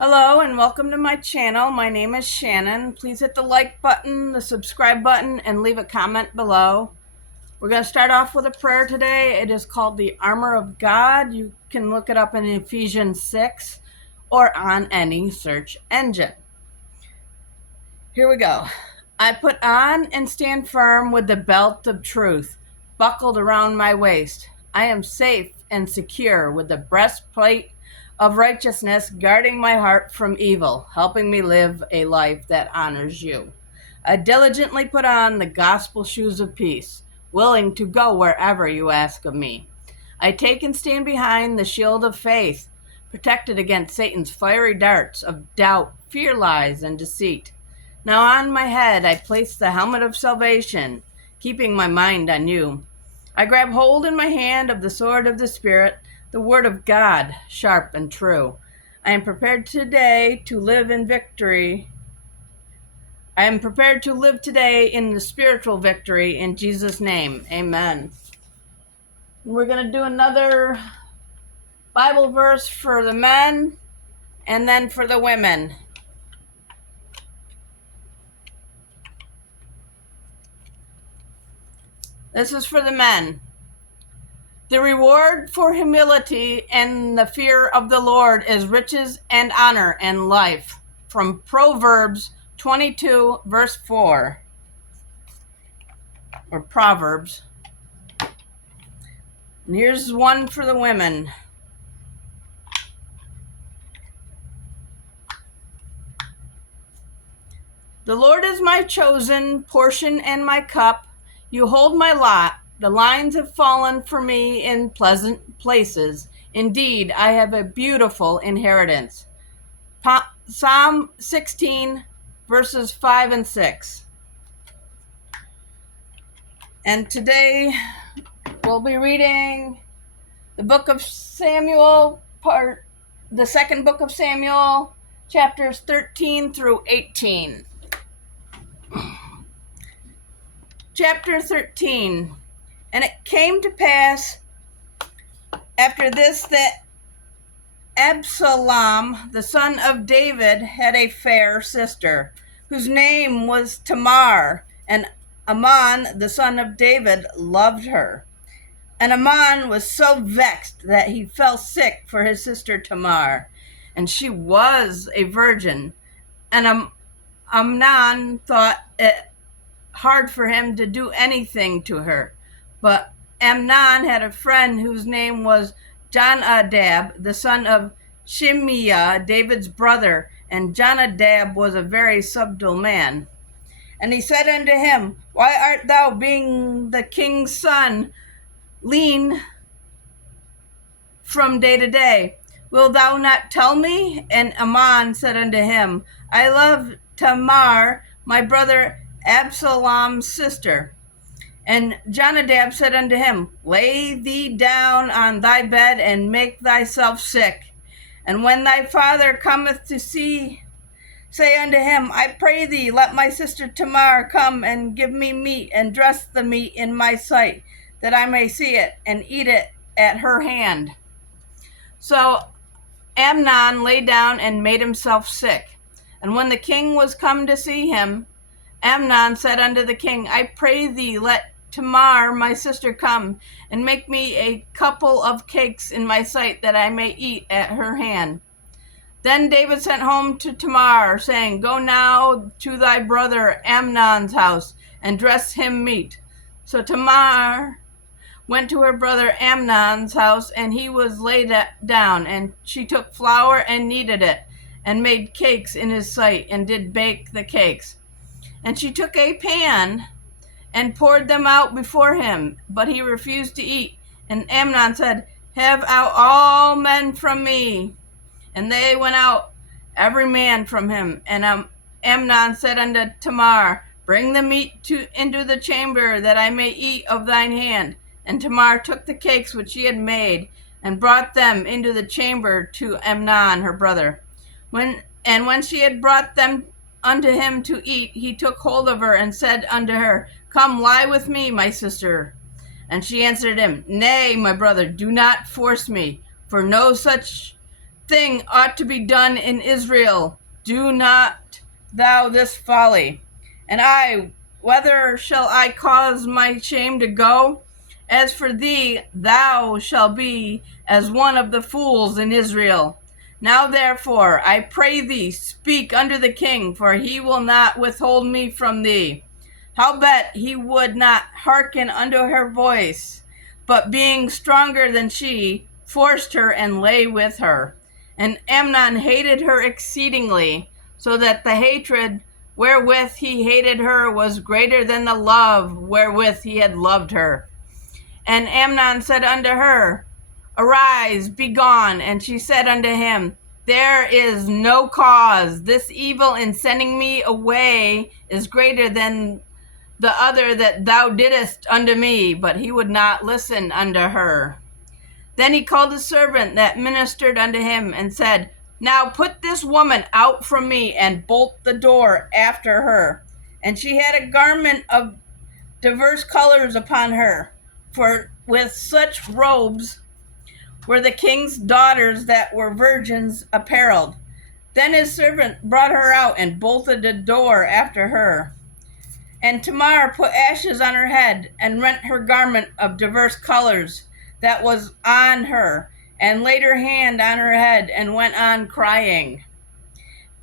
Hello and welcome to my channel. My name is Shannon. Please hit the like button, the subscribe button, and leave a comment below. We're going to start off with a prayer today. It is called the Armor of God. You can look it up in Ephesians 6 or on any search engine. Here we go. I put on and stand firm with the belt of truth buckled around my waist. I am safe and secure with the breastplate of righteousness guarding my heart from evil, helping me live a life that honors you. I diligently put on the gospel shoes of peace, willing to go wherever you ask of me. I take and stand behind the shield of faith, protected against Satan's fiery darts of doubt, fear, lies, and deceit. Now on my head I place the helmet of salvation, keeping my mind on you. I grab hold in my hand of the sword of the Spirit, the word of God, sharp and true. I am prepared today to live in victory. I am prepared to live today in the spiritual victory in Jesus' name. Amen. We're going to do another Bible verse for the men and then for the women. This is for the men. The reward for humility and the fear of the Lord is riches and honor and life. From Proverbs 22, verse 4. Or Proverbs. And here's one for the women. The Lord is my chosen portion and my cup. You hold my lot. The lines have fallen for me in pleasant places. Indeed, I have a beautiful inheritance. Psalm 16, verses 5 and 6. And today we'll be reading the book of Samuel, the second book of Samuel, chapters 13 through 18. Chapter 13. And it came to pass after this that Absalom, the son of David, had a fair sister, whose name was Tamar, and Amnon, the son of David, loved her. And Amnon was so vexed that he fell sick for his sister Tamar, and she was a virgin. And Amnon thought it hard for him to do anything to her. But Amnon had a friend whose name was Jonadab, the son of Shimeah, David's brother, and Jonadab was a very subtle man. And he said unto him, Why art thou, being the king's son, lean from day to day? Wilt thou not tell me? And Amnon said unto him, I love Tamar, my brother Absalom's sister. And Jonadab said unto him, Lay thee down on thy bed and make thyself sick. And when thy father cometh to see, say unto him, I pray thee, let my sister Tamar come and give me meat, and dress the meat in my sight, that I may see it and eat it at her hand. So Amnon lay down and made himself sick. And when the king was come to see him, Amnon said unto the king, I pray thee, let Tamar my sister come, and make me a couple of cakes in my sight, that I may eat at her hand. Then David sent home to Tamar, saying, Go now to thy brother Amnon's house, and dress him meat. So Tamar went to her brother Amnon's house, and he was laid down, and she took flour and kneaded it, and made cakes in his sight, and did bake the cakes. And she took a pan and poured them out before him, but he refused to eat. And Amnon said, Have out all men from me. And they went out, every man from him. And Amnon said unto Tamar, Bring the meat into the chamber, that I may eat of thine hand. And Tamar took the cakes which she had made, and brought them into the chamber to Amnon her brother. When she had brought them unto him to eat, he took hold of her, and said unto her, Come, lie with me, my sister. And she answered him, Nay, my brother, do not force me, for no such thing ought to be done in Israel. Do not thou this folly. And I, whether shall I cause my shame to go? As for thee, thou shalt be as one of the fools in Israel. Now therefore, I pray thee, speak unto the king, for he will not withhold me from thee. Howbeit he would not hearken unto her voice, but being stronger than she, forced her and lay with her. And Amnon hated her exceedingly, so that the hatred wherewith he hated her was greater than the love wherewith he had loved her. And Amnon said unto her, Arise, be gone. And she said unto him, There is no cause. This evil in sending me away is greater than the other that thou didst unto me. But he would not listen unto her. Then he called a servant that ministered unto him, and said, Now put this woman out from me, and bolt the door after her. And she had a garment of diverse colors upon her, for with such robes were the king's daughters that were virgins apparelled. Then his servant brought her out, and bolted the door after her. And Tamar put ashes on her head, and rent her garment of diverse colors that was on her, and laid her hand on her head, and went on crying.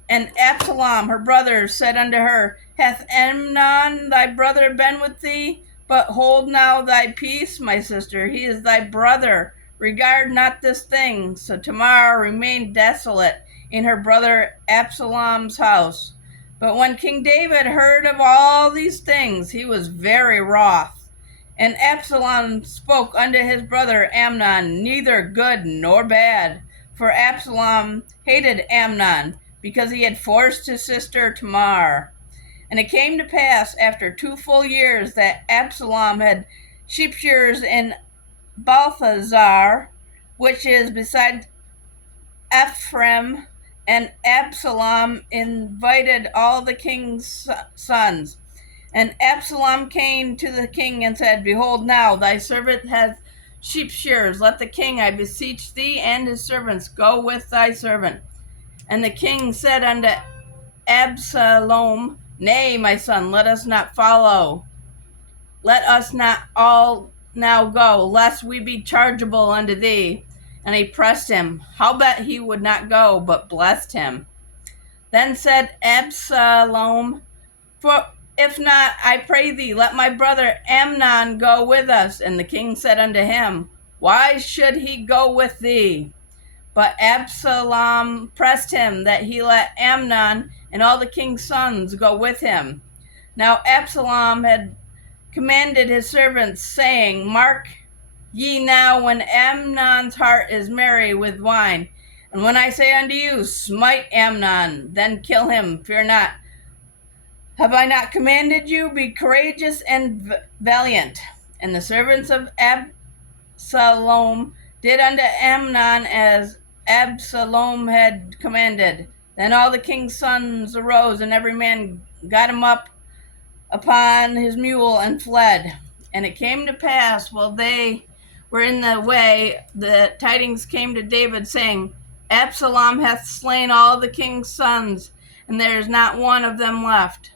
And Absalom her brother said unto her, Hath Amnon thy brother been with thee? But hold now thy peace, my sister, he is thy brother. Regard not this thing. So Tamar remained desolate in her brother Absalom's house. But when King David heard of all these things, he was very wroth. And Absalom spoke unto his brother Amnon neither good nor bad, for Absalom hated Amnon, because he had forced his sister Tamar. And it came to pass after 2 full years that Absalom had sheep shearers in Balthazar, which is beside Ephraim, and Absalom invited all the king's sons. And Absalom came to the king and said, Behold, now thy servant hath sheep shearers. Let the king, I beseech thee, and his servants go with thy servant. And the king said unto Absalom, Nay, my son, let us not follow. Let us not all now go, lest we be chargeable unto thee. And he pressed him. Howbeit he would not go, but blessed him. Then said Absalom, For if not, I pray thee, let my brother Amnon go with us. And the king said unto him, Why should he go with thee? But Absalom pressed him that he let Amnon and all the king's sons go with him. Now Absalom had commanded his servants, saying, Mark ye now, when Amnon's heart is merry with wine, and when I say unto you, Smite Amnon, then kill him, fear not. Have I not commanded you? Be courageous and valiant. And the servants of Absalom did unto Amnon as Absalom had commanded. Then all the king's sons arose, and every man got him up upon his mule and fled. And it came to pass, while they were in the way, the tidings came to David, saying, Absalom hath slain all the king's sons, and there is not one of them left.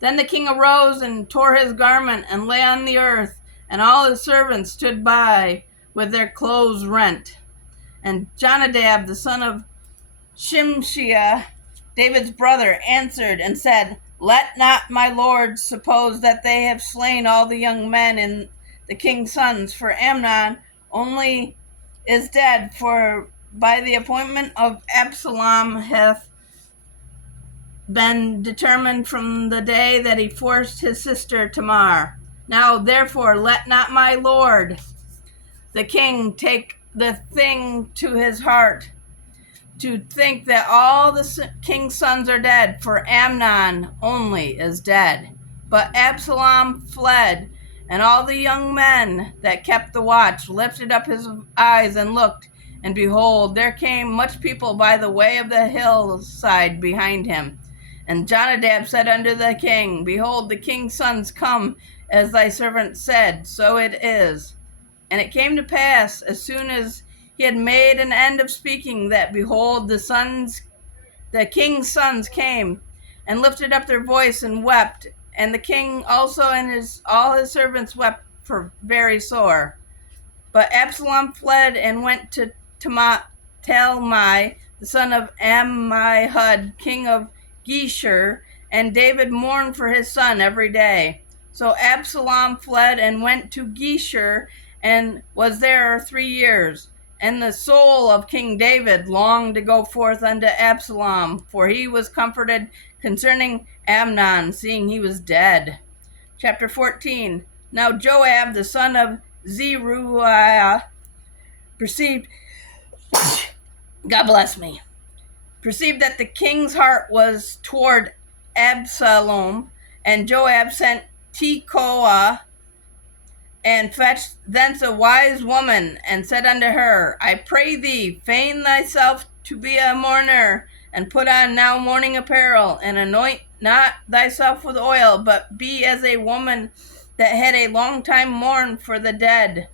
Then the king arose and tore his garment and lay on the earth, and all his servants stood by with their clothes rent. And Jonadab, the son of Shimshai, David's brother, answered and said, Let not my lord suppose that they have slain all the young men and the king's sons, for Amnon only is dead, for by the appointment of Absalom hath been determined from the day that he forced his sister Tamar. Now therefore let not my lord the king take the thing to his heart, to think that all the king's sons are dead, for Amnon only is dead. But Absalom fled, and all the young men that kept the watch lifted up his eyes and looked, and behold, there came much people by the way of the hillside behind him. And Jonadab said unto the king, Behold, the king's sons come, as thy servant said, so it is. And it came to pass, as soon as he had made an end of speaking, that behold, the king's sons came and lifted up their voice and wept, and the king also and all his servants wept for very sore. But Absalom fled and went to Talmai, the son of Ammihud, king of Geshur, and David mourned for his son every day. So Absalom fled and went to Geshur and was there 3 years. And the soul of King David longed to go forth unto Absalom, for he was comforted concerning Amnon, seeing he was dead. Chapter 14. Now Joab, the son of Zeruiah, perceived that the king's heart was toward Absalom, and Joab sent Tekoa and fetched thence a wise woman, and said unto her, I pray thee, feign thyself to be a mourner, and put on now mourning apparel, and anoint not thyself with oil, but be as a woman that had a long time mourned for the dead,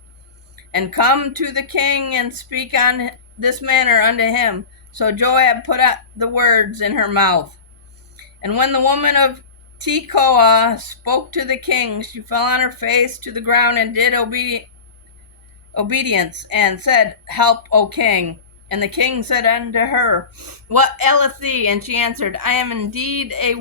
and come to the king and speak on this manner unto him. So Joab put out the words in her mouth. And when the woman of Tekoa spoke to the king, she fell on her face to the ground and did obedience, and said, Help, O king. And the king said unto her, What aileth thee? And she answered, I am indeed a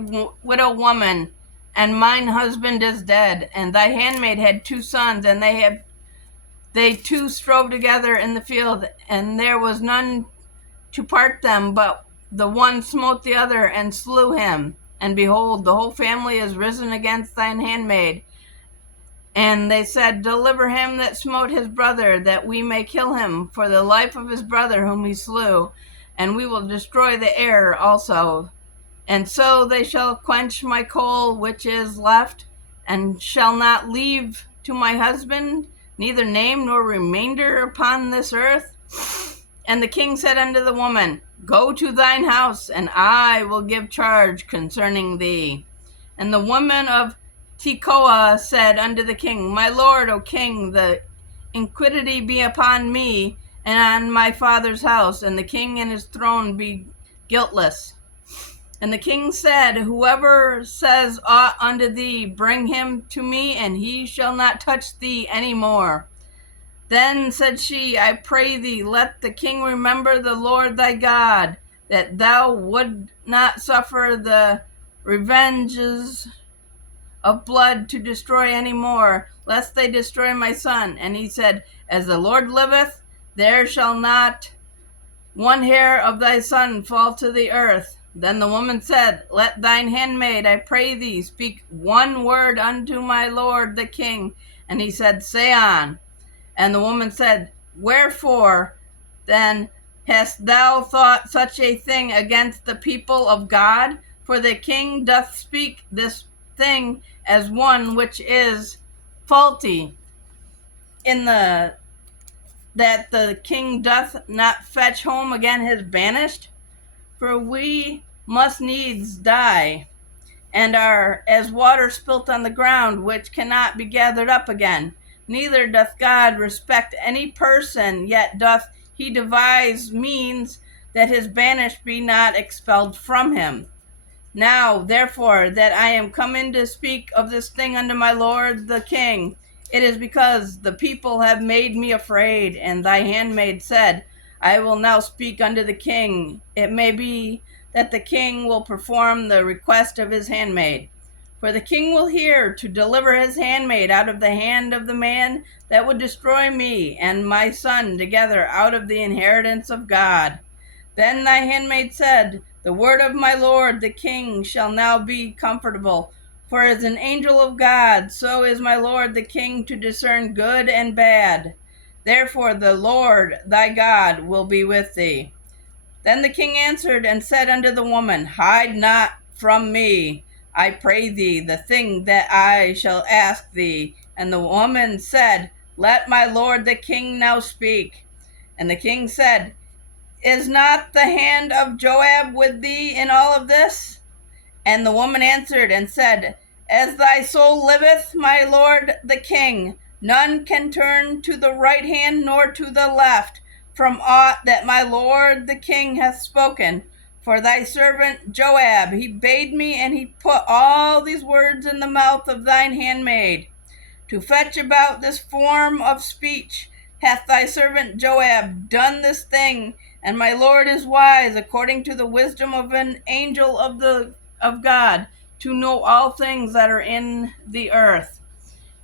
widow woman, and mine husband is dead, and thy handmaid had 2 sons, and they 2 strove together in the field, and there was none to part them, but the one smote the other and slew him. And behold, the whole family is risen against thine handmaid. And they said, Deliver him that smote his brother, that we may kill him for the life of his brother whom he slew, and we will destroy the heir also. And so they shall quench my coal which is left, and shall not leave to my husband neither name nor remainder upon this earth. And the king said unto the woman, Go to thine house, and I will give charge concerning thee. And the woman of Tekoa said unto the king, My lord, O king, the iniquity be upon me and on my father's house, and the king and his throne be guiltless. And the king said, Whoever says aught unto thee, bring him to me, and he shall not touch thee any more. Then said she, I pray thee, let the king remember the Lord thy God, that thou would not suffer the revenges of blood to destroy any more, lest they destroy my son. And he said, As the Lord liveth, there shall not one hair of thy son fall to the earth. Then the woman said, Let thine handmaid, I pray thee, speak one word unto my lord the king. And he said, Say on. And the woman said, Wherefore then hast thou thought such a thing against the people of God? For the king doth speak this thing as one which is faulty, that the king doth not fetch home again his banished. For we must needs die, and are as water spilt on the ground, which cannot be gathered up again. Neither doth God respect any person, yet doth he devise means that his banished be not expelled from him. Now, therefore, that I am come in to speak of this thing unto my lord the king, it is because the people have made me afraid. And thy handmaid said, I will now speak unto the king. It may be that the king will perform the request of his handmaid. For the king will hear to deliver his handmaid out of the hand of the man that would destroy me and my son together out of the inheritance of God. Then thy handmaid said, The word of my lord the king shall now be comfortable. For as an angel of God, so is my lord the king to discern good and bad. Therefore the Lord thy God will be with thee. Then the king answered and said unto the woman, Hide not from me, I pray thee, the thing that I shall ask thee. And the woman said, Let my lord the king now speak. And the king said, Is not the hand of Joab with thee in all of this? And the woman answered and said, As thy soul liveth, my lord the king, none can turn to the right hand nor to the left, from aught that my lord the king hath spoken. For thy servant Joab, he bade me, and he put all these words in the mouth of thine handmaid. To fetch about this form of speech hath thy servant Joab done this thing, and my lord is wise, according to the wisdom of an angel of God, to know all things that are in the earth.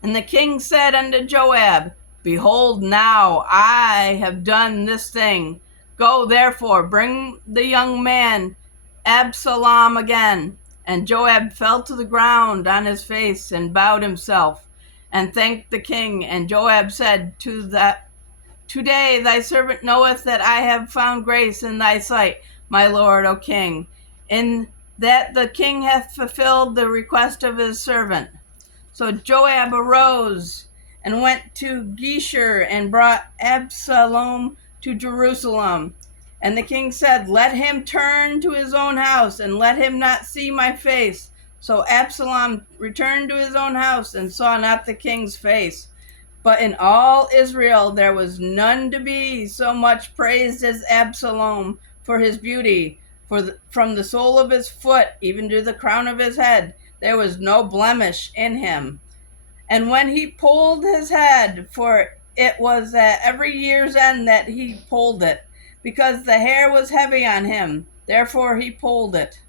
And the king said unto Joab, Behold, now I have done this thing. Go therefore, bring the young man Absalom again. And Joab fell to the ground on his face and bowed himself and thanked the king. And Joab said to that, Today thy servant knoweth that I have found grace in thy sight, my lord, O king, in that the king hath fulfilled the request of his servant. So Joab arose and went to Geshur and brought Absalom to Jerusalem. And the king said, Let him turn to his own house, and let him not see my face. So Absalom returned to his own house and saw not the king's face. But in all Israel there was none to be so much praised as Absalom for his beauty. From the sole of his foot even to the crown of his head, there was no blemish in him. And when he pulled his head, for it was at every year's end that he pulled it, because the hair was heavy on him, therefore he pulled it.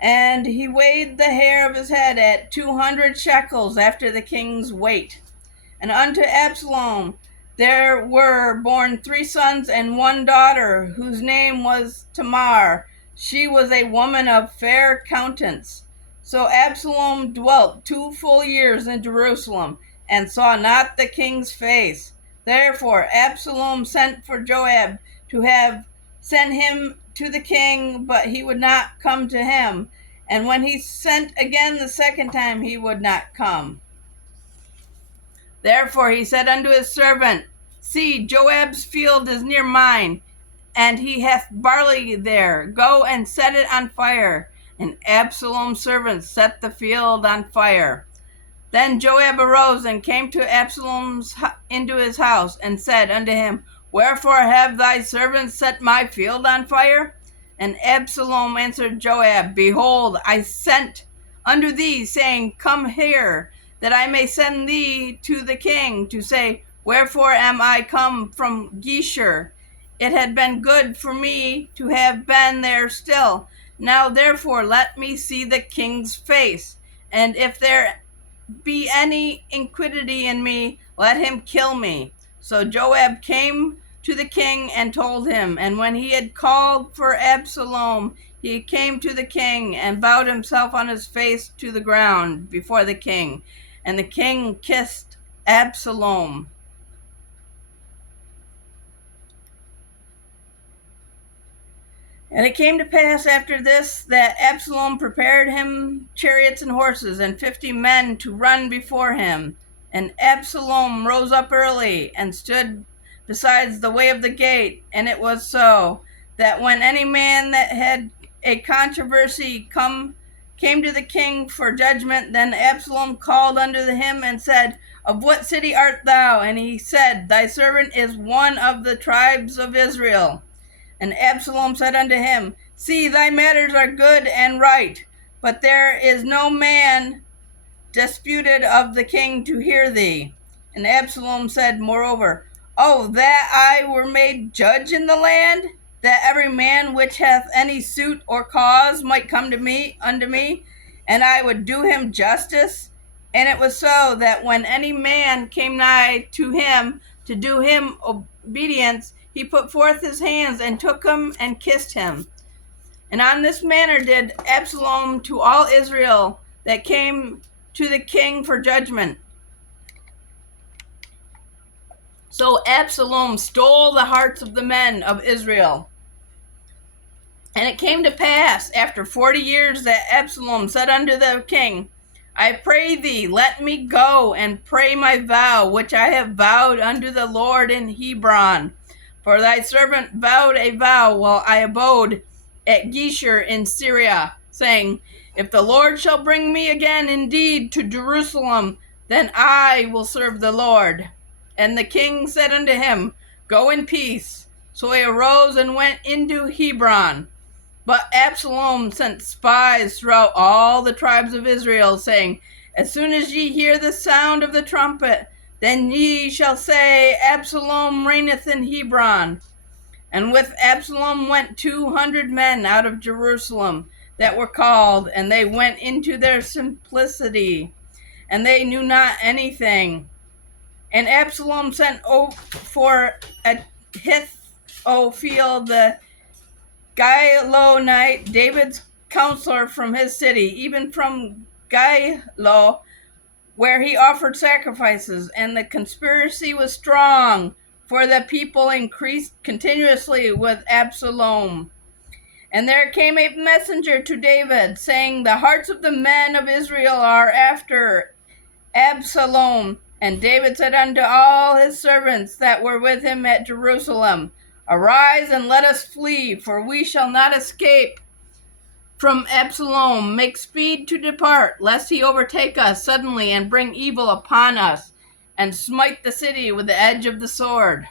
And he weighed the hair of his head at 200 shekels after the king's weight. And unto Absalom there were born 3 sons and 1 daughter, whose name was Tamar. She was a woman of fair countenance. So Absalom dwelt 2 full years in Jerusalem, and saw not the king's face. Therefore Absalom sent for Joab to have sent him to the king, but he would not come to him. And when he sent again the second time, he would not come. Therefore he said unto his servant, See, Joab's field is near mine, and he hath barley there. Go and set it on fire. And Absalom's servants set the field on fire. Then Joab arose and came to Absalom's into his house, and said unto him, Wherefore have thy servants set my field on fire? And Absalom answered Joab, Behold, I sent unto thee, saying, Come here, that I may send thee to the king, to say, Wherefore am I come from Geshur? It had been good for me to have been there still. Now therefore let me see the king's face, and if there be any iniquity in me, let him kill me. So Joab came to the king and told him. And when he had called for Absalom, he came to the king and bowed himself on his face to the ground before the king. And the king kissed Absalom. And it came to pass after this that Absalom prepared him chariots and horses, and 50 men to run before him. And Absalom rose up early and stood besides the way of the gate. And it was so, that when any man that had a controversy came to the king for judgment, then Absalom called unto him and said, Of what city art thou? And he said, Thy servant is one of the tribes of Israel. And Absalom said unto him, See, thy matters are good and right, but there is no man disputed of the king to hear thee. And Absalom said moreover, Oh, that I were made judge in the land, that every man which hath any suit or cause might come unto me, and I would do him justice. And it was so, that when any man came nigh to him to do him obedience, he put forth his hands and took him and kissed him. And on this manner did Absalom to all Israel that came to the king for judgment. So Absalom stole the hearts of the men of Israel. And it came to pass after 40 years that Absalom said unto the king, I pray thee, let me go and pray my vow, which I have vowed unto the Lord in Hebron. For thy servant vowed a vow while I abode at Geshur in Syria, saying, If the Lord shall bring me again indeed to Jerusalem, then I will serve the Lord. And the king said unto him, Go in peace. So he arose and went into Hebron. But Absalom sent spies throughout all the tribes of Israel, saying, As soon as ye hear the sound of the trumpet, then ye shall say, Absalom reigneth in Hebron. And with Absalom went 200 men out of Jerusalem that were called, and they went into their simplicity, and they knew not anything. And Absalom sent for Ahithophel the Gilonite, David's counselor, from his city, even from Gilo, where he offered sacrifices. And the conspiracy was strong, for the people increased continuously with Absalom. And there came a messenger to David, saying, The hearts of the men of Israel are after Absalom. And David said unto all his servants that were with him at Jerusalem, Arise and let us flee, for we shall not escape from Absalom. Make speed to depart, lest he overtake us suddenly and bring evil upon us, and smite the city with the edge of the sword.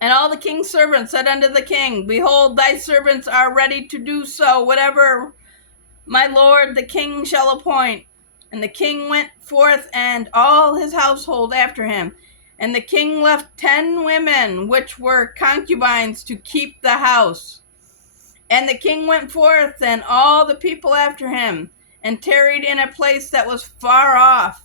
And all the king's servants said unto the king, Behold, thy servants are ready to do so, whatever my lord the king shall appoint. And the king went forth, and all his household after him. And the king left 10 women, which were concubines, to keep the house. And the king went forth, and all the people after him, and tarried in a place that was far off.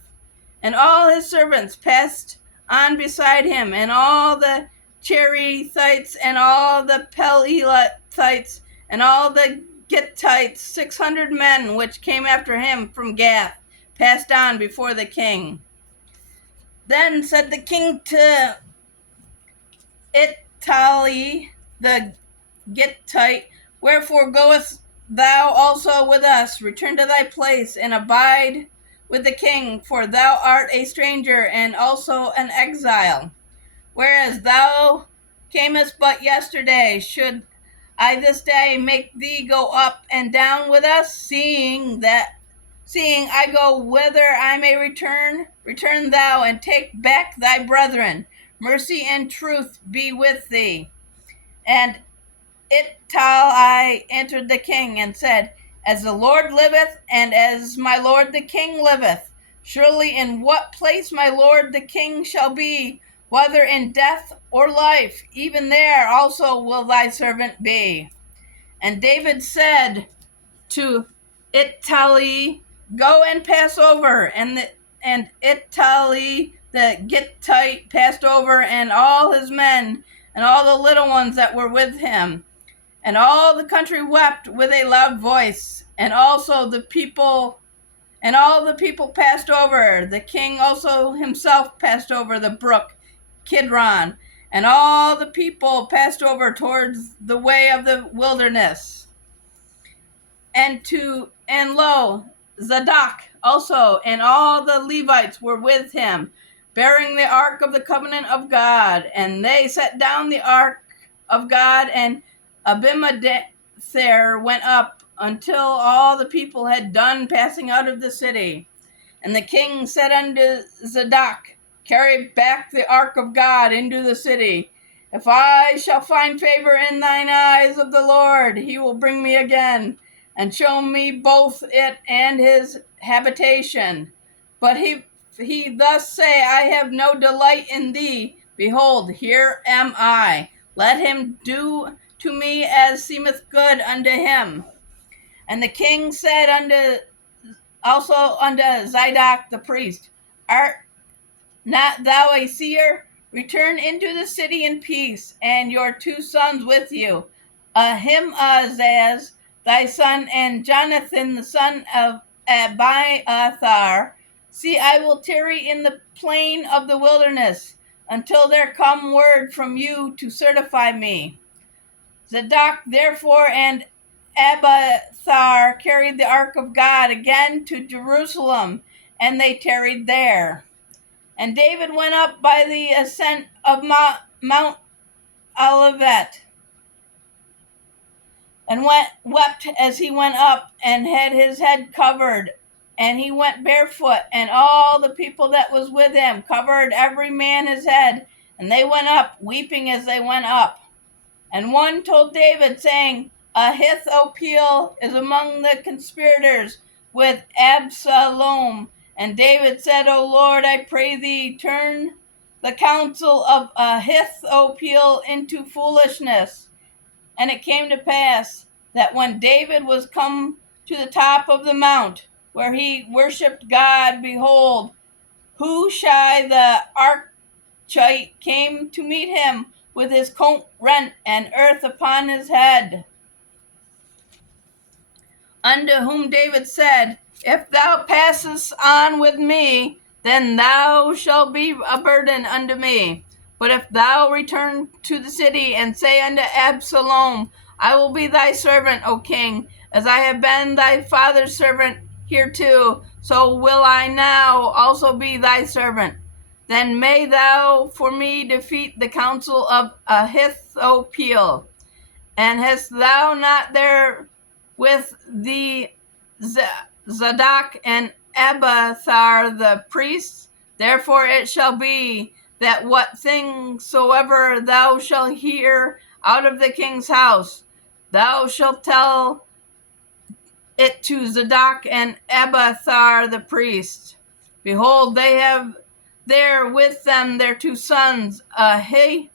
And all his servants passed on beside him, and all the Cherethites, and all the Pelethites, and all the Gittites, 600 men, which came after him from Gath, passed on before the king. Then said the king to Ittai the Gittite, Wherefore goest thou also with us? Return to thy place, and abide with the king, for thou art a stranger, and also an exile. Whereas thou camest but yesterday, should I this day make thee go up and down with us, seeing I go whither I may return? Return thou, and take back thy brethren. Mercy and truth be with thee. And Ittai answered the king, and said, As the Lord liveth, and as my lord the king liveth, surely in what place my lord the king shall be, whether in death or life, even there also will thy servant be. And David said to Ittai, Go and pass over. And Ittai the Gittite passed over, and all his men, and all the little ones that were with him. And all the country wept with a loud voice, and also the people, and all the people passed over. The king also himself passed over the brook Kidron, and all the people passed over towards the way of the wilderness. And lo, Zadok also and all the Levites were with him, bearing the ark of the covenant of God. And they set down the ark of God, and Abimathar went up until all the people had done passing out of the city. And the king said unto Zadok, Carry back the ark of God into the city. If I shall find favor in thine eyes of the Lord, he will bring me again, and show me both it and his habitation. But he thus say, I have no delight in thee. Behold, here am I. Let him do to me as seemeth good unto him. And the king said also unto Zadok the priest, Art not thou a seer? Return into the city in peace, and your 2 sons with you, Ahimaaz thy son, and Jonathan the son of Abiathar. See, I will tarry in the plain of the wilderness, until there come word from you to certify me. Zadok therefore and Abiathar carried the ark of God again to Jerusalem, and they tarried there. And David went up by the ascent of Mount Olivet, and wept as he went up, and had his head covered. And he went barefoot, and all the people that was with him covered every man his head. and they went up, weeping as they went up. And one told David, saying, Ahithophel is among the conspirators with Absalom. And David said, O Lord, I pray thee, turn the counsel of Ahithophel into foolishness. And it came to pass that when David was come to the top of the mount, where he worshipped God, behold, Hushai the Archite came to meet him with his coat rent and earth upon his head. Unto whom David said, If thou passest on with me, then thou shalt be a burden unto me. But if thou return to the city and say unto Absalom, I will be thy servant, O king, as I have been thy father's servant hereto, so will I now also be thy servant. Then may thou for me defeat the counsel of Ahithophel. And hast thou not there with thee Zadok and Abiathar the priests? Therefore it shall be that what thing soever thou shalt hear out of the king's house, thou shalt tell it to Zadok and Abiathar the priests. Behold, they have there with them their two sons, Ahimaaz,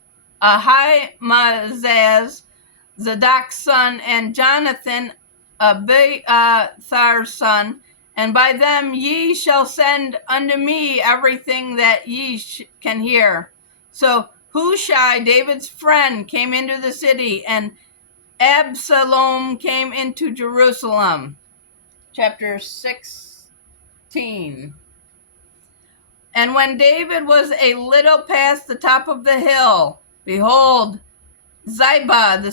Zadok's son, and Jonathan, Abiathar's son, and by them ye shall send unto me everything that ye can hear. So Hushai, David's friend, came into the city, and Absalom came into Jerusalem. Chapter 16. And when David was a little past the top of the hill, behold, Ziba, the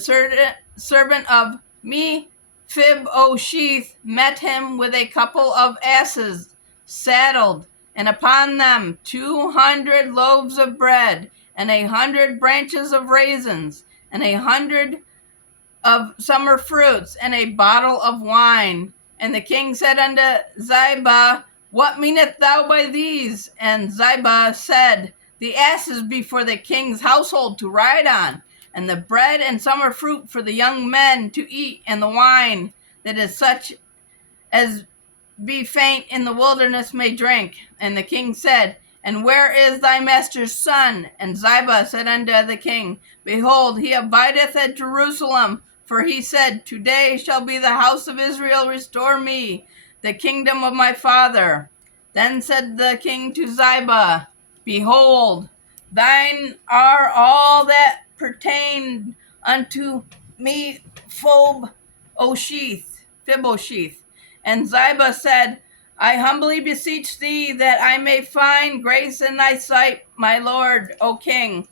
servant of Mephibosheth, met him with a couple of asses saddled, and upon them 200 loaves of bread, and 100 branches of raisins, and 100 of summer fruits, and a bottle of wine. And the king said unto Ziba, What meanest thou by these? And Ziba said, The asses be for the king's household to ride on, and the bread and summer fruit for the young men to eat, and the wine that is such as be faint in the wilderness may drink. And the king said, And where is thy master's son? And Ziba said unto the king, Behold, he abideth at Jerusalem. For he said, Today shall be the house of Israel restore me the kingdom of my father. Then said the king to Ziba, Behold, thine are all that pertained unto Mephibosheth. And Ziba said, I humbly beseech thee that I may find grace in thy sight, my lord, O king.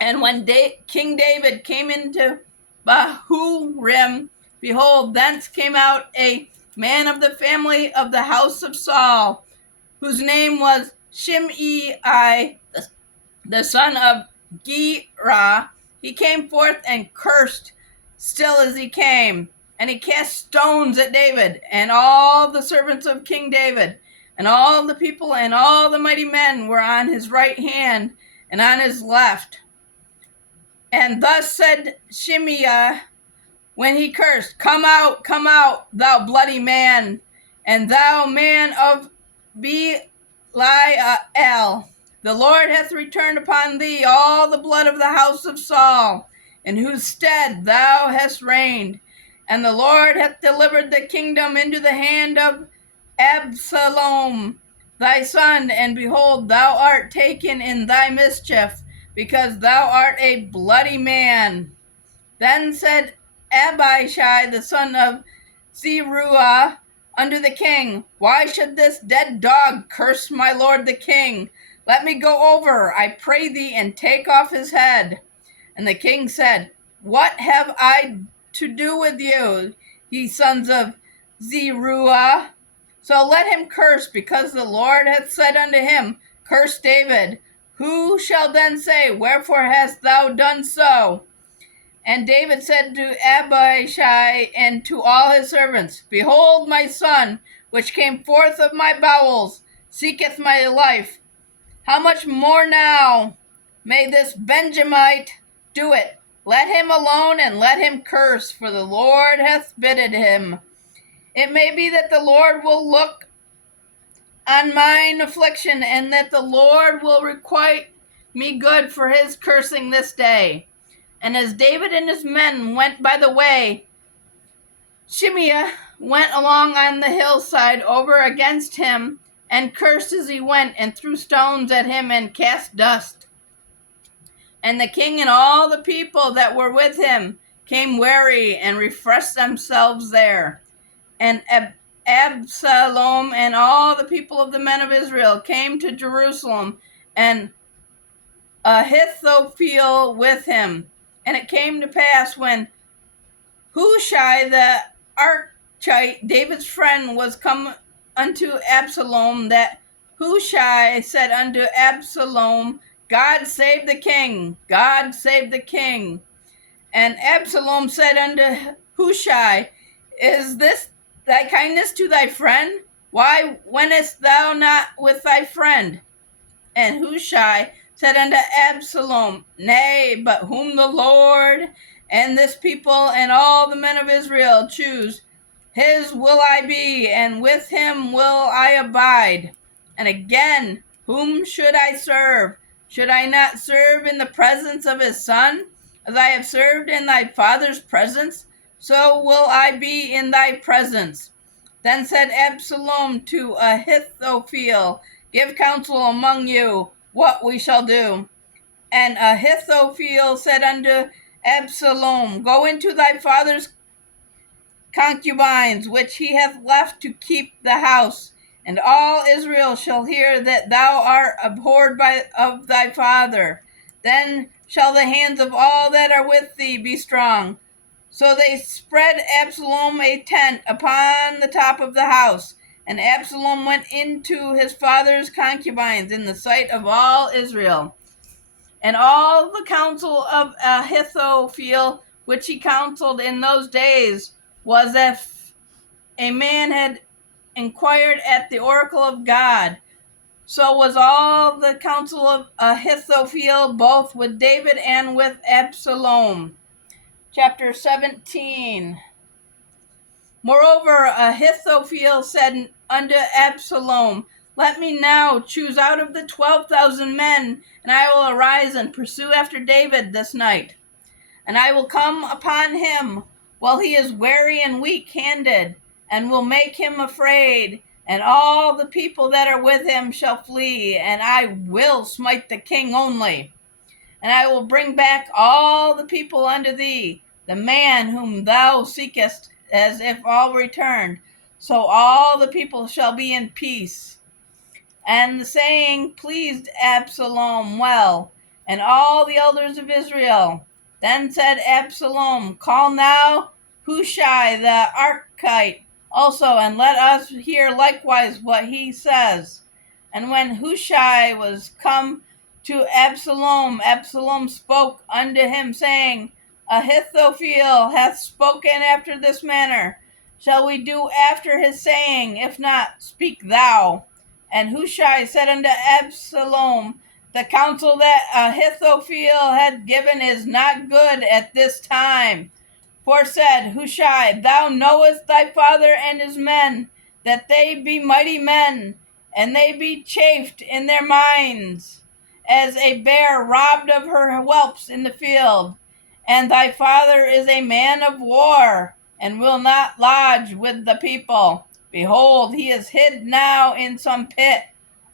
And when King David came into Bahurim, behold, thence came out a man of the family of the house of Saul, whose name was Shimei, the son of Gera. He came forth and cursed still as he came, and he cast stones at David and all the servants of King David, and all the people and all the mighty men were on his right hand and on his left. And thus said Shimei when he cursed, Come out, thou bloody man, and thou man of Belial. The Lord hath returned upon thee all the blood of the house of Saul, in whose stead thou hast reigned. And the Lord hath delivered the kingdom into the hand of Absalom thy son, and behold, thou art taken in thy mischief, because thou art a bloody man. Then said Abishai the son of Zeruiah unto the king, Why should this dead dog curse my lord the king? Let me go over, I pray thee, and take off his head. And the king said, What have I to do with you, ye sons of Zeruiah? So let him curse, because the Lord hath said unto him, Curse David. Who shall then say, Wherefore hast thou done so? And David said to Abishai and to all his servants, Behold, my son, which came forth of my bowels, seeketh my life. How much more now may this Benjamite do it? Let him alone, and let him curse, for the Lord hath bidden him. It may be that the Lord will look on mine affliction, and that the Lord will requite me good for his cursing this day. And as David and his men went by the way, Shimei went along on the hillside over against him, and cursed as he went, and threw stones at him, and cast dust. And the king and all the people that were with him came weary, and refreshed themselves there. And Absalom and all the people of the men of Israel came to Jerusalem, and Ahithophel with him. And it came to pass, when Hushai the Archite, David's friend, was come unto Absalom, that Hushai said unto Absalom, God save the king, God save the king. And Absalom said unto Hushai, Is this thy kindness to thy friend? Why wentest thou not with thy friend? And Hushai said unto Absalom, Nay, but whom the Lord and this people and all the men of Israel choose, his will I be, and with him will I abide. And again, whom should I serve? Should I not serve in the presence of his son? As I have served in thy father's presence, so will I be in thy presence. Then said Absalom to Ahithophel, Give counsel among you what we shall do. And Ahithophel said unto Absalom, Go into thy father's concubines, which he hath left to keep the house, and all Israel shall hear that thou art abhorred of thy father. Then shall the hands of all that are with thee be strong. So they spread Absalom a tent upon the top of the house, and Absalom went into his father's concubines in the sight of all Israel. And all the counsel of Ahithophel, which he counseled in those days, was if a man had inquired at the oracle of God. So was all the counsel of Ahithophel, both with David and with Absalom. Chapter 17. Moreover, Ahithophel said unto Absalom, Let me now choose out of the 12,000 men, and I will arise and pursue after David this night. And I will come upon him while he is weary and weak-handed, and will make him afraid, and all the people that are with him shall flee, and I will smite the king only. And I will bring back all the people unto thee, the man whom thou seekest, as if all returned. So all the people shall be in peace. And the saying pleased Absalom well, and all the elders of Israel. Then said Absalom, Call now Hushai the Archite also, and let us hear likewise what he says. And when Hushai was come to Absalom, Absalom spoke unto him, saying, Ahithophel hath spoken after this manner. Shall we do after his saying? If not, speak thou. And Hushai said unto Absalom, The counsel that Ahithophel had given is not good at this time. For said Hushai, Thou knowest thy father and his men, that they be mighty men, and they be chafed in their minds, as a bear robbed of her whelps in the field. And thy father is a man of war, and will not lodge with the people. Behold, he is hid now in some pit,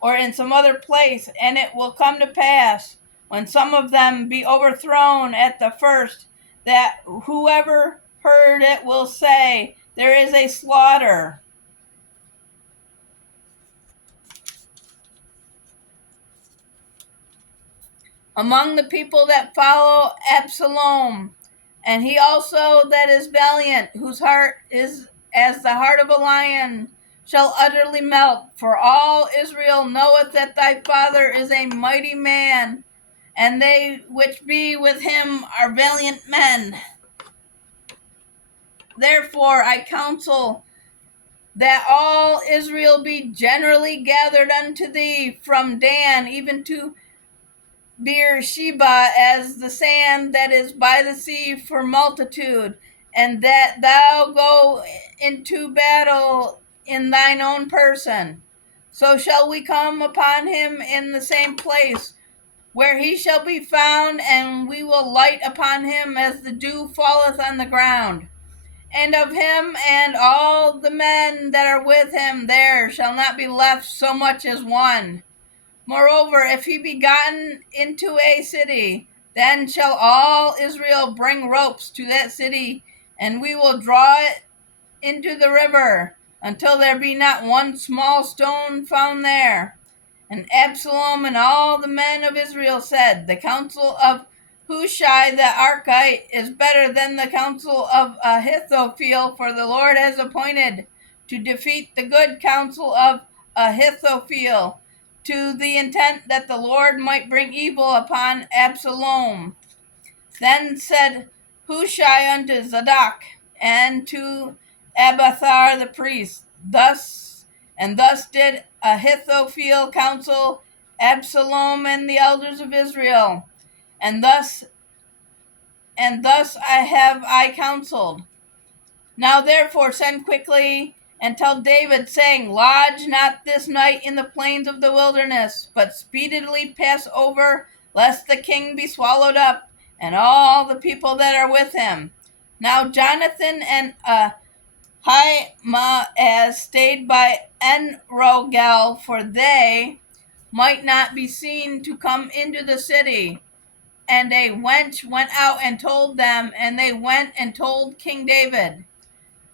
or in some other place, and it will come to pass, when some of them be overthrown at the first, that whoever heard it will say, There is a slaughter. Among the people that follow Absalom, and he also that is valiant, whose heart is as the heart of a lion, shall utterly melt. For all Israel knoweth that thy father is a mighty man, and they which be with him are valiant men. Therefore I counsel that all Israel be generally gathered unto thee from Dan even to Beersheba, as the sand that is by the sea for multitude, and that thou go into battle in thine own person. So shall we come upon him in the same place where he shall be found, and we will light upon him as the dew falleth on the ground. And of him and all the men that are with him there shall not be left so much as one. Moreover, if he be gotten into a city, then shall all Israel bring ropes to that city, and we will draw it into the river, until there be not one small stone found there. And Absalom and all the men of Israel said, the counsel of Hushai the Archite is better than the counsel of Ahithophel, for the Lord has appointed to defeat the good counsel of Ahithophel, to the intent that the Lord might bring evil upon Absalom. Then said Hushai unto Zadok and to Abiathar the priest, thus did Ahithophel counsel Absalom and the elders of Israel, and thus have I counseled. Now therefore send quickly and tell David, saying, lodge not this night in the plains of the wilderness, but speedily pass over, lest the king be swallowed up, and all the people that are with him. Now Jonathan and Ahimaaz stayed by Enrogel, for they might not be seen to come into the city. And a wench went out and told them, and they went and told King David.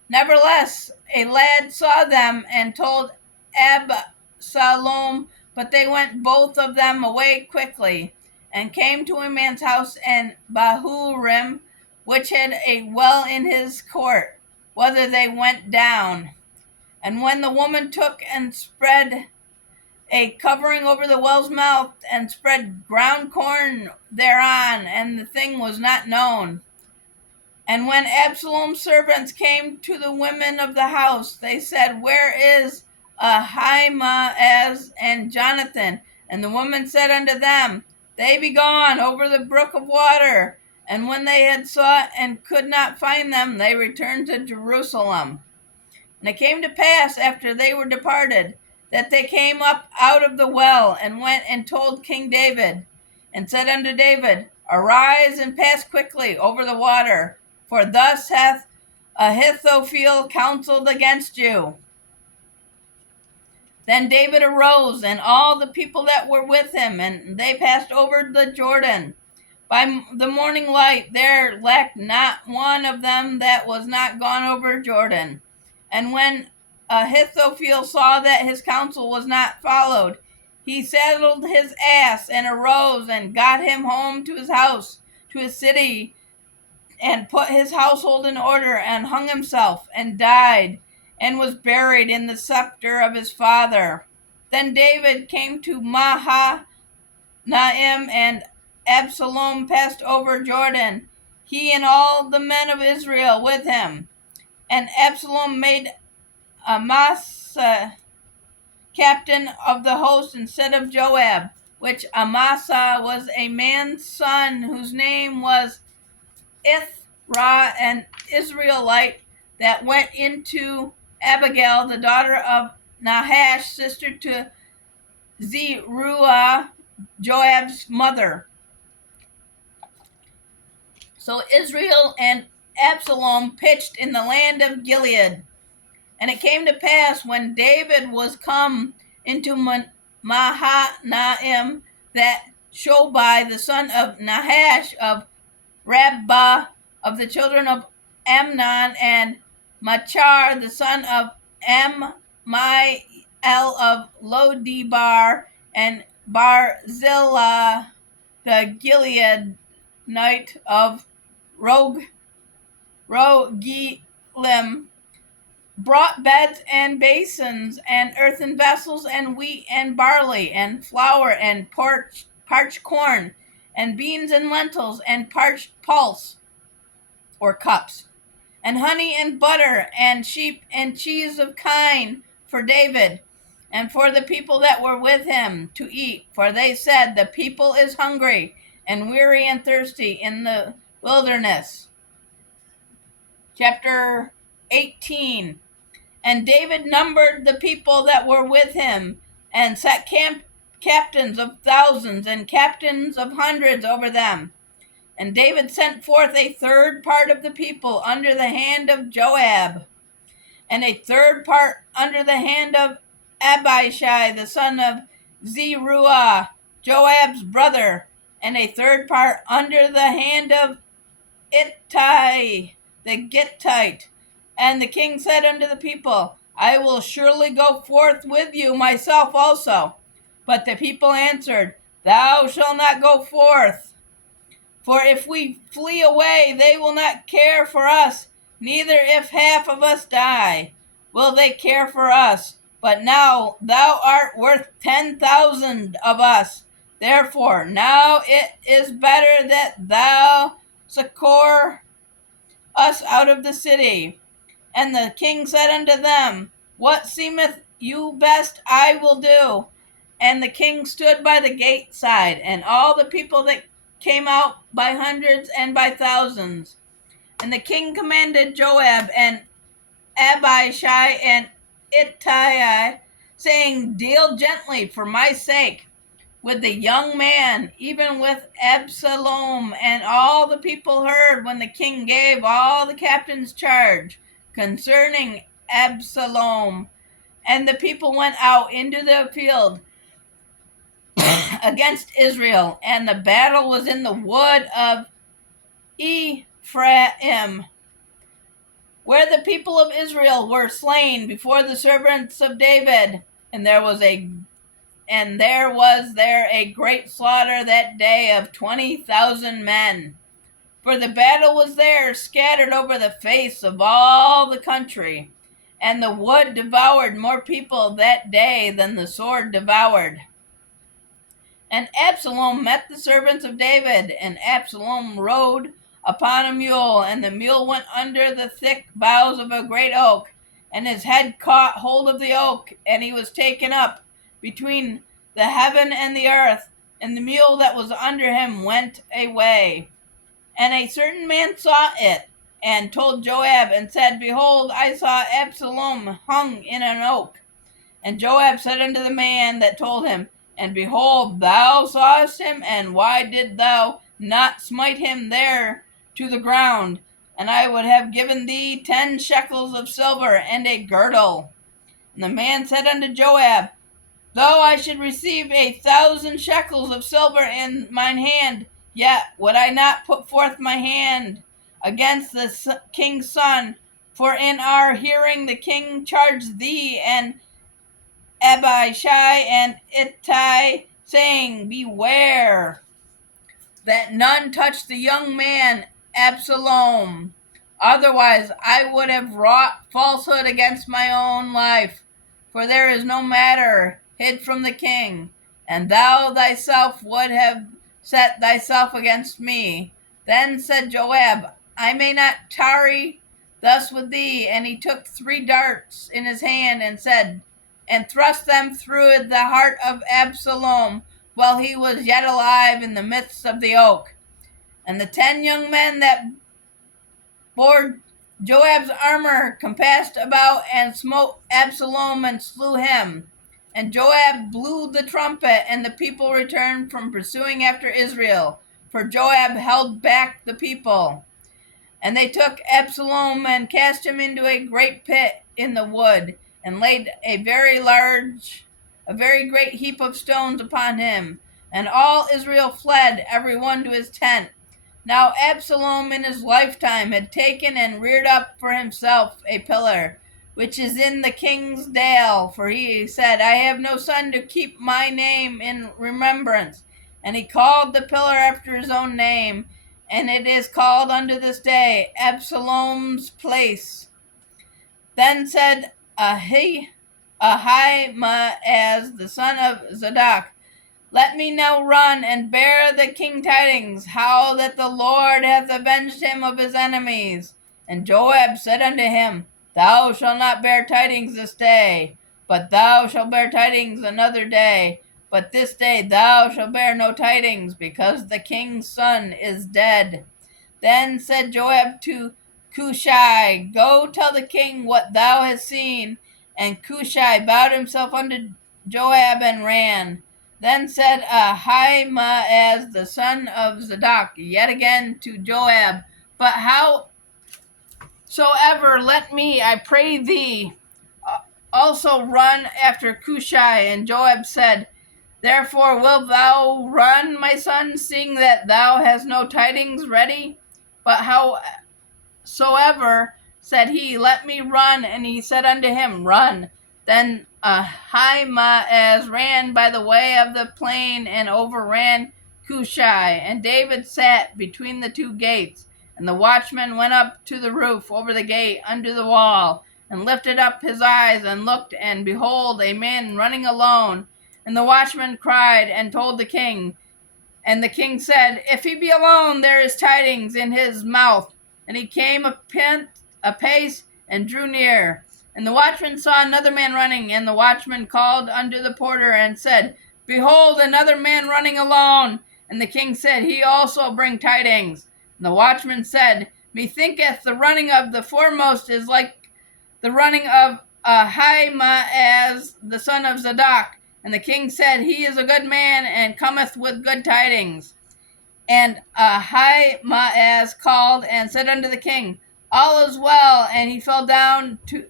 Nevertheless, a lad saw them and told Absalom, but they went both of them away quickly, and came to a man's house in Bahurim, which had a well in his court, whither they went down. And when the woman took and spread a covering over the well's mouth, and spread ground corn thereon, and the thing was not known. And when Absalom's servants came to the women of the house, they said, where is Ahimaaz and Jonathan? And the woman said unto them, they be gone over the brook of water. And when they had sought and could not find them, they returned to Jerusalem. And it came to pass, after they were departed, that they came up out of the well, and went and told King David, and said unto David, arise and pass quickly over the water, for thus hath Ahithophel counseled against you. Then David arose, and all the people that were with him, and they passed over the Jordan. By the morning light there lacked not one of them that was not gone over Jordan. And when Ahithophel saw that his counsel was not followed, he saddled his ass, and arose, and got him home to his house, to his city, and put his household in order, and hung himself, and died, and was buried in the sepulchre of his father. Then David came to Mahanaim, and Absalom passed over Jordan, he and all the men of Israel with him. And Absalom made Amasa captain of the host instead of Joab, which Amasa was a man's son, whose name was Ithra, an Israelite, that went into Abigail, the daughter of Nahash, sister to Zeruiah, Joab's mother. So Israel and Absalom pitched in the land of Gilead. And it came to pass, when David was come into Mahanaim, that Shobai, the son of Nahash of Rabbah, of the children of Amnon, and Machar, the son of Ammiel of Lodibar, and Barzillai, the Gileadite of Rogelim, brought beds and basins, and earthen vessels, and wheat and barley, and flour, and parched corn, and beans and lentils, and parched pulse, or cups. and honey and butter, and sheep and cheese of kine for David, and for the people that were with him to eat. For they said, the people is hungry, and weary and thirsty in the wilderness. Chapter 18. And David numbered the people that were with him, and set captains of thousands and captains of hundreds over them. And David sent forth a third part of the people under the hand of Joab, and a third part under the hand of Abishai, the son of Zeruiah, Joab's brother, and a third part under the hand of Ittai, the Gittite. And the king said unto the people, I will surely go forth with you myself also. But the people answered, Thou shalt not go forth. For if we flee away, they will not care for us, neither if half of us die, will they care for us. But now thou art worth 10,000 of us. Therefore now it is better that thou succor us out of the city. And the king said unto them, What seemeth you best I will do. And the king stood by the gate side, and all the people that came out by hundreds and by thousands. And the king commanded Joab and Abishai and Ittai, saying, Deal gently for my sake with the young man, even with Absalom. And all the people heard when the king gave all the captains charge concerning Absalom. And the people went out into the field against Israel, and the battle was in the wood of Ephraim, where the people of Israel were slain before the servants of David. And there was there a great slaughter that day of 20,000 men. For the battle was there scattered over the face of all the country, and the wood devoured more people that day than the sword devoured. And Absalom met the servants of David, and Absalom rode upon a mule, and the mule went under the thick boughs of a great oak, and his head caught hold of the oak, and he was taken up between the heaven and the earth, and the mule that was under him went away. And a certain man saw it, and told Joab, and said, Behold, I saw Absalom hung in an oak. And Joab said unto the man that told him, And behold, thou sawest him, and why did thou not smite him there to the ground? And I would have given thee 10 shekels of silver and a girdle. And the man said unto Joab, Though I should receive 1,000 shekels of silver in mine hand, yet would I not put forth my hand against the king's son. For in our hearing the king charged thee and Abishai and Ittai, saying, Beware that none touch the young man Absalom. Otherwise I would have wrought falsehood against my own life. For there is no matter hid from the king, and thou thyself would have set thyself against me. Then said Joab, I may not tarry thus with thee. And he took 3 darts in his hand, and said, and thrust them through the heart of Absalom, while he was yet alive in the midst of the oak. And the 10 young men that bore Joab's armor compassed about, and smote Absalom, and slew him. And Joab blew the trumpet, and the people returned from pursuing after Israel, for Joab held back the people. And they took Absalom, and cast him into a great pit in the wood, and laid a very great heap of stones upon him. And all Israel fled, every one to his tent. Now Absalom in his lifetime had taken and reared up for himself a pillar, which is in the king's dale. For he said, I have no son to keep my name in remembrance. And he called the pillar after his own name, and it is called unto this day Absalom's place. Then said Ahimaaz, the son of Zadok, Let me now run and bear the king tidings, how that the Lord hath avenged him of his enemies. And Joab said unto him, Thou shalt not bear tidings this day, but thou shalt bear tidings another day. But this day thou shalt bear no tidings, because the king's son is dead. Then said Joab to Cushai, Go tell the king what thou hast seen. And Cushai bowed himself unto Joab and ran. Then said Ahimaaz the son of Zadok yet again to Joab, But howsoever let me, I pray thee, also run after Cushai. And Joab said, Therefore wilt thou run, my son, seeing that thou hast no tidings ready? But howsoever, said he, let me run. And he said unto him, Run. Then Ahimaaz ran by the way of the plain and overran Cushai. And David sat between the two gates. And the watchman went up to the roof over the gate unto the wall, and lifted up his eyes and looked, and behold, a man running alone. And the watchman cried and told the king. And the king said, If he be alone, there is tidings in his mouth. And he came apace and drew near. And the watchman saw another man running. And the watchman called unto the porter and said, Behold, another man running alone. And the king said, He also bring tidings. And the watchman said, Methinketh the running of the foremost is like the running of Ahimaaz the son of Zadok. And the king said, He is a good man, and cometh with good tidings. And Ahimaaz called and said unto the king, All is well. And he fell down to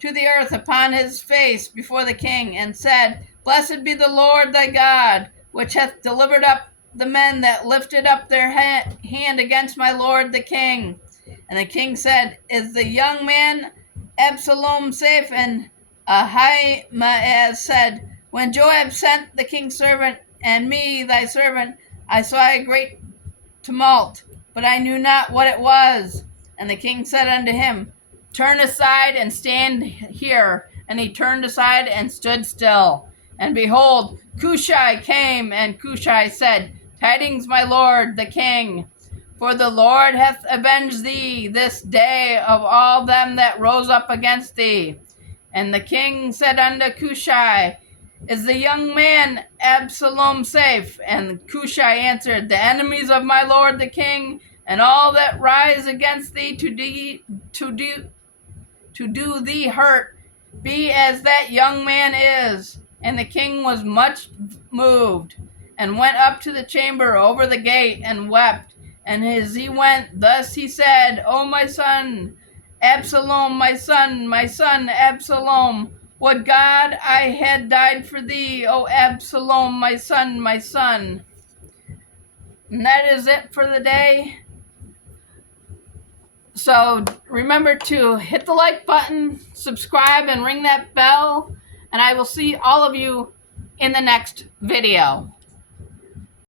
the earth upon his face before the king, and said, Blessed be the Lord thy God, which hath delivered up the men that lifted up their hand against my lord the king. And the king said, Is the young man Absalom safe? And Ahimaaz said, When Joab sent the king's servant and me thy servant, I saw a great tumult, but I knew not what it was. And the king said unto him, Turn aside and stand here. And he turned aside and stood still. And behold, Cushai came, and Cushai said, Tidings, my lord the king, for the Lord hath avenged thee this day of all them that rose up against thee. And the king said unto Cushai, Is the young man Absalom safe? And Cushai answered, The enemies of my lord the king, and all that rise against thee to do thee hurt, be as that young man is. And the king was much moved, and went up to the chamber over the gate, and wept. And as he went, thus he said, O my son Absalom, my son Absalom, would God I had died for thee, O Absalom, my son, my son. And that is it for the day. So remember to hit the like button, subscribe, and ring that bell. And I will see all of you in the next video.